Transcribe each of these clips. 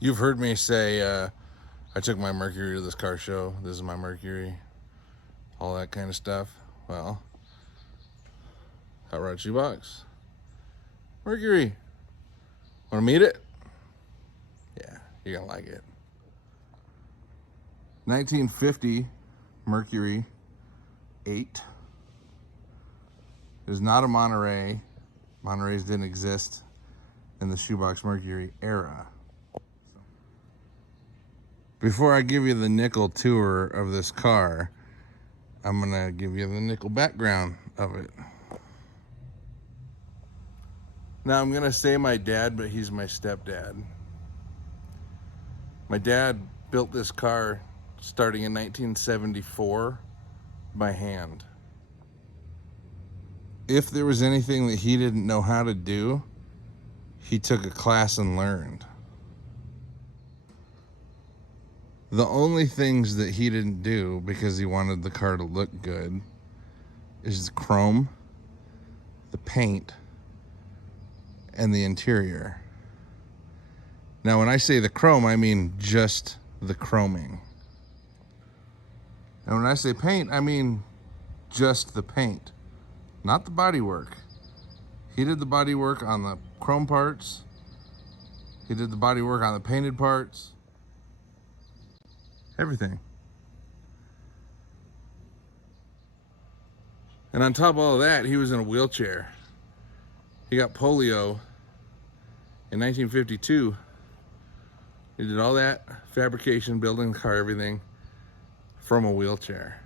You've heard me say, I took my Mercury to this car show. This is my Mercury. All that kind of stuff. Well, Hotrod Shoebox. Mercury. Want to meet it? Yeah, you're going to like it. 1950 Mercury 8. It is not a Monterey. Montereys didn't exist in the Shoebox Mercury era. Before I give you the nickel tour of this car, I'm gonna give you the nickel background of it. Now I'm gonna say my dad, but he's my stepdad. My dad built this car starting in 1974 by hand. If there was anything that he didn't know how to do, he took a class and learned. The only things that he didn't do because he wanted the car to look good is the chrome, the paint, and the interior. Now, when I say the chrome, I mean just the chroming. And when I say paint, I mean just the paint, not the bodywork. He did the bodywork on the chrome parts. He did the bodywork on the painted parts. Everything. And on top of all of that, he was in a wheelchair. He got polio in 1952. He did all that fabrication, building the car, everything from a wheelchair.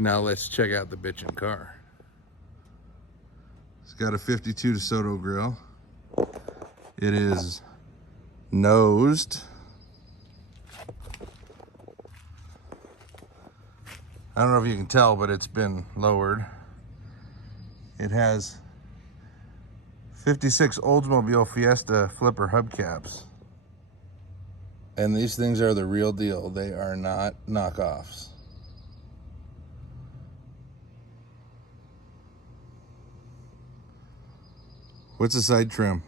Now let's check out the bitchin' car. It's got a 52 DeSoto grill. It is nosed. I don't know if you can tell, but it's been lowered. It has 56 Oldsmobile Fiesta flipper hubcaps. And these things are the real deal. They are not knockoffs. What's the side trim?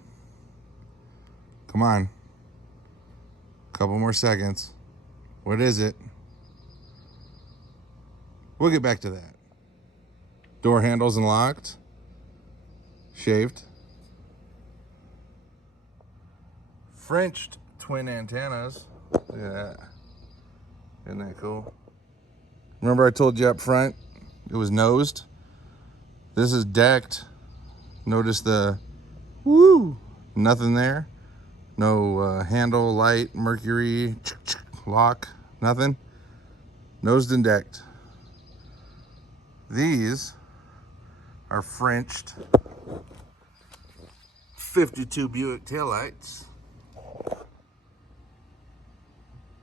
Come on. Couple more seconds. What is it? We'll get back to that. Door handles unlocked. Shaved. Frenched twin antennas. Look at that. Isn't that cool? Remember I told you up front it was nosed? This is decked. Notice the nothing there. No handle, light, Mercury, lock, nothing. Nosed and decked. These are Frenched 52 Buick taillights.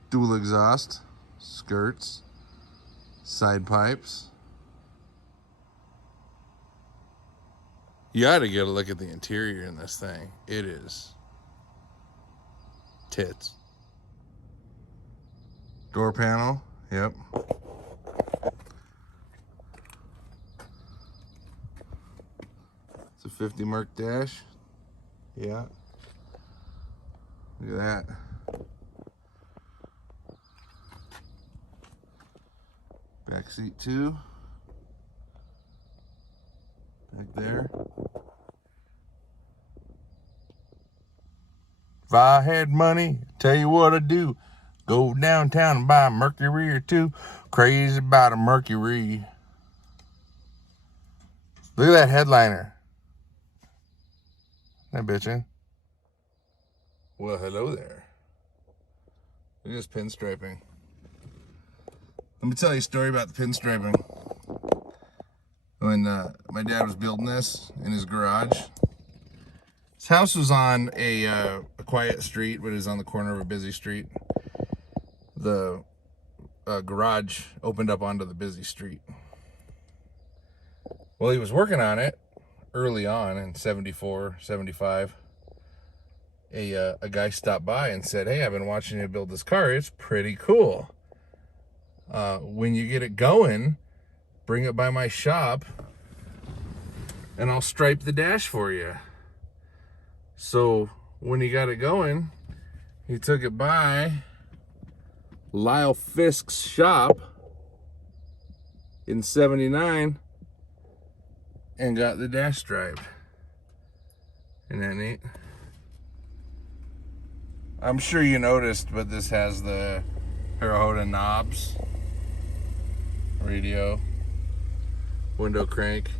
Dual exhaust, skirts, side pipes. You ought to get a look at the interior in this thing. It is tits. Door panel, yep. It's a 50 Merc dash. Yeah. Look at that. Back seat too. Back there. If I had money, tell you what I'd do. Go downtown and buy a Mercury or two. Crazy about a Mercury. Look at that headliner. That bitchin'. Well, hello there. Look at this pinstriping. Let me tell you a story about the pinstriping. when my dad was building this in his garage. His house was on a quiet street, but it was on the corner of a busy street. The garage opened up onto the busy street. Well, he was working on it early on in 74, 75. A guy stopped by and said, "Hey, I've been watching you build this car. It's pretty cool. When you get it going, bring it by my shop and I'll stripe the dash for you." So when he got it going, he took it by Lyle Fisk's shop in 79 and got the dash striped. Isn't that neat? I'm sure you noticed, but this has the Hotrod knobs, radio, window crank.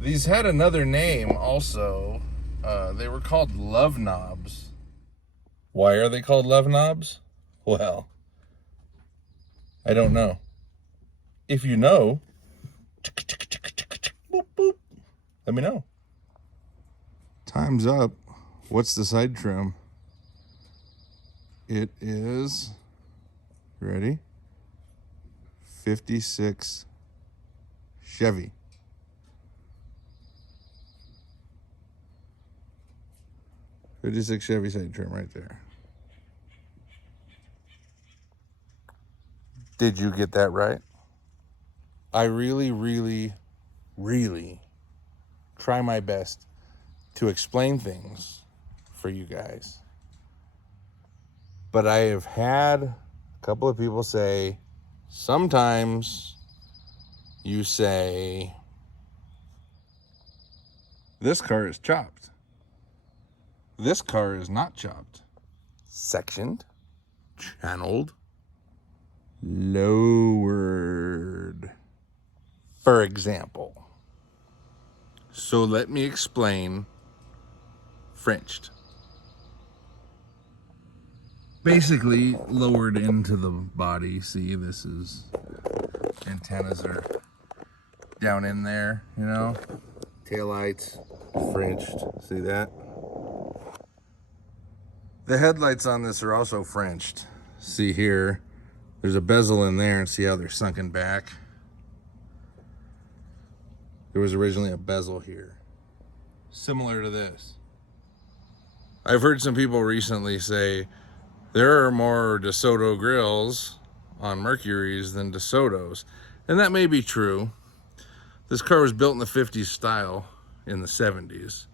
These had another name also. They were called love knobs. Why are they called love knobs? Well, I don't know. If you know, boop, boop, let me know. Time's up. What's the side trim? It is, ready? 56 Chevy. '56 Chevy side trim right there. Did you get that right? I really, really, really try my best to explain things for you guys. But I have had a couple of people say, sometimes you say, this car is chopped. This car is not chopped. Sectioned, channeled, lowered, for example. So let me explain Frenched. Basically lowered into the body. See, this is, antennas are down in there, you know. Taillights, Frenched, see that? The headlights on this are also Frenched. See here, there's a bezel in there, and see how they're sunken back? There was originally a bezel here, similar to this. I've heard some people recently say there are more DeSoto grills on Mercuries than DeSotos, and that may be true. This car was built in the 50s style in the 70s.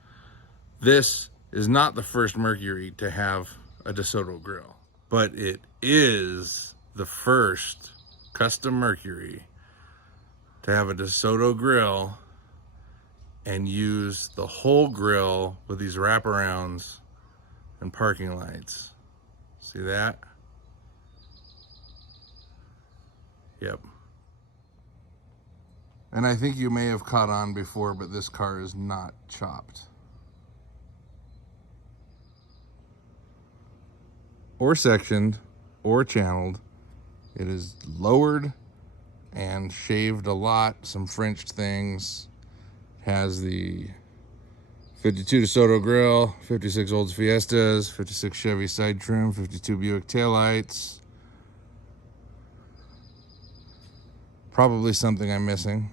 This is not the first Mercury to have a DeSoto grill, but it is the first custom Mercury to have a DeSoto grill and use the whole grill with these wraparounds and parking lights. See that? Yep. And I think you may have caught on before, but this car is not chopped. Or sectioned, or channeled. It is lowered and shaved a lot, some Frenched things. Has the 52 DeSoto grill, 56 Olds Fiestas, 56 Chevy side trim, 52 Buick taillights. Probably something I'm missing.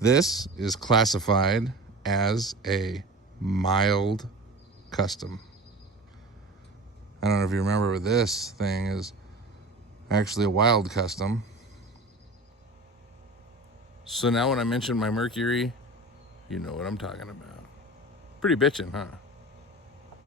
This is classified as a mild custom. I don't know if you remember, but this thing is actually a wild custom. So now when I mention my Mercury, you know what I'm talking about. Pretty bitchin', huh?